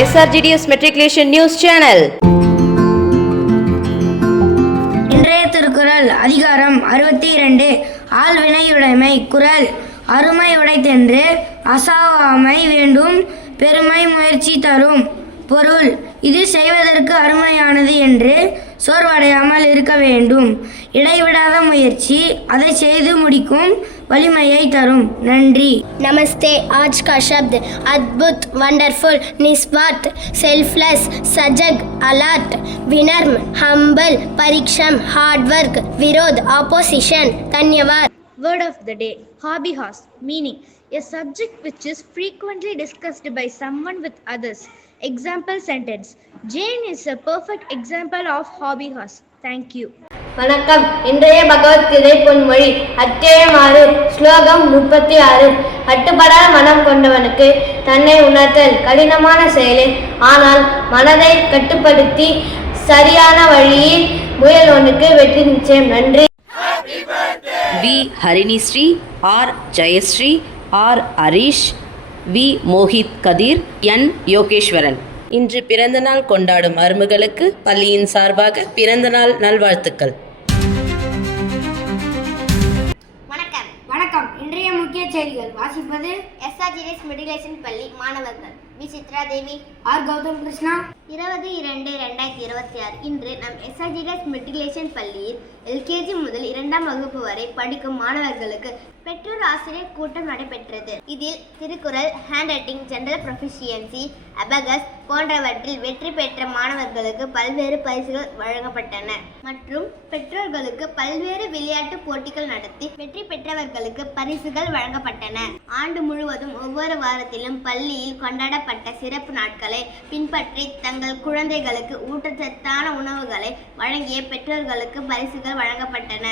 SRGDS Matriculation News Channel. இன்றைய திருக்குறள் அதிகாரம் 62 ஆள்வினையுடைமை. குறள்: அருமை உடைத்தென்று அசாவாமை வேண்டும், பெருமை முயற்சி தரும். பொருள்: இது செய்வதற்கு அருமையானது என்று சோர்வடையாமல் இருக்க வேண்டும். இடைவிடாத முயற்சி அதை செய்து முடிக்கும் वलिमयै तरुम. नंरी. नमस्ते. आज का शब्द अद्भुत, वंडरफुल, निस्वार्थ, सेल्फलेस, सजग, अलर्ट, विनम्र, हम्बल, परिश्रम, हार्ड वर्क, विरोध, ऑपोजिशन. धन्यवाद. Word of the day: hobby horse. Meaning: a subject which is frequently discussed by someone with others. Example sentence: Jane is a perfect example of hobby horse. Thank you. வணக்கம். இன்றைய பகவத்கீதை பொன்மொழி. அத்தியாயம் 6, ஸ்லோகம் 36. கட்டுப்படாத மனம் கொண்டவனுக்கு தன்னை உணர்த்தல் கடினமான செயலே, ஆனால் மனதை கட்டுப்படுத்தி சரியான வழியில் முயல்வனுக்கு வெற்றி நிச்சயம். நன்றி. V Harinishri, R Jayashree, R Harish, V Mohit Kathir, N Yogeswaran. இன்று பிறந்தநாள் கொண்டாடும் மருமகளுக்கு பள்ளியின் சார்பாக பிறந்தநாள் நல்வாழ்த்துக்கள். வணக்கம். வணக்கம். இன்றைய முக்கிய செய்திகள் வாசிப்பது SRGDS மெட்ரிகுலேஷன் பள்ளி மாணவர்கள். V Chitra Devi, R Gautam Krishna. 22-2026 இன்று நம் SRGDS மெட்ரிகுலேஷன் பள்ளியில் LKG முதல் 2ஆம் வகுப்பு வரை படிக்கும் மாணவர்களுக்கு பெற்றோர் ஆசிரியர் கூட்டம் நடைபெற்றது. இதில் Thirukkural, hand writing, general proficiency, abacus போன்றவற்றில் வெற்றி பெற்ற மாணவர்களுக்கு பல்வேறு பரிசுகள் வழங்கப்பட்டன. மற்றும் பெற்றோர்களுக்கு பல்வேறு விளையாட்டு போட்டிகள் நடத்தி வெற்றி பெற்றவர்களுக்கு பரிசுகள் வழங்கப்பட்டன. ஆண்டு முழுவதும் ஒவ்வொரு வாரத்திலும் பள்ளியில் கொண்டாடப்பட்ட சிறப்பு நாட்களை பின்பற்றி தங்கள் குழந்தைகளுக்கு ஊட்டச்சத்தான உணவுகளை வழங்கிய பெற்றோர்களுக்கு பரிசுகள் வழங்கப்பட்டன.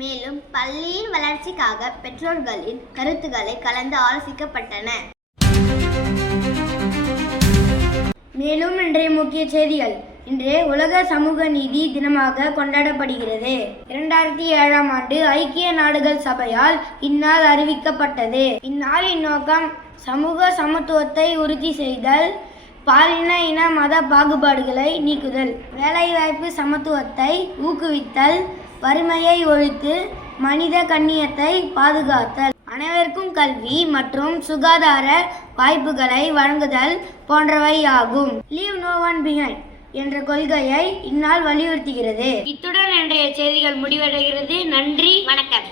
மேலும் பள்ளியின் வளர்ச்சிக்காக பெற்றோர்களின் கருத்துக்களை கலந்து ஆலோசிக்கப்பட்டன. மேலும் இன்றைய முக்கிய செய்திகள். இன்று உலக சமூக நீதி தினமாக கொண்டாடப்படுகிறது. 2007ஆம் ஆண்டு ஐக்கிய நாடுகள் சபையால் இந்நாள் அறிவிக்கப்பட்டது. இந்நாளின் நோக்கம் சமூக சமத்துவத்தை உறுதி செய்தல், பாலின இன மத பாகுபாடுகளை நீக்குதல், வேலைவாய்ப்பு சமத்துவத்தை ஊக்குவித்தல், வறுமையை ஒழித்து மனித கண்ணியத்தை பாதுகாத்தல், அனைவருக்கும் கல்வி மற்றும் சுகாதார வாய்ப்புகளை வழங்குதல் போன்றவை ஆகும். லீவ் நோ ஒன் பிஹைண்ட் என்ற கொள்கையை இந்நாள் வலியுறுத்துகிறது. இத்துடன் இன்றைய செய்திகள் முடிவடைகிறது. நன்றி, வணக்கம்.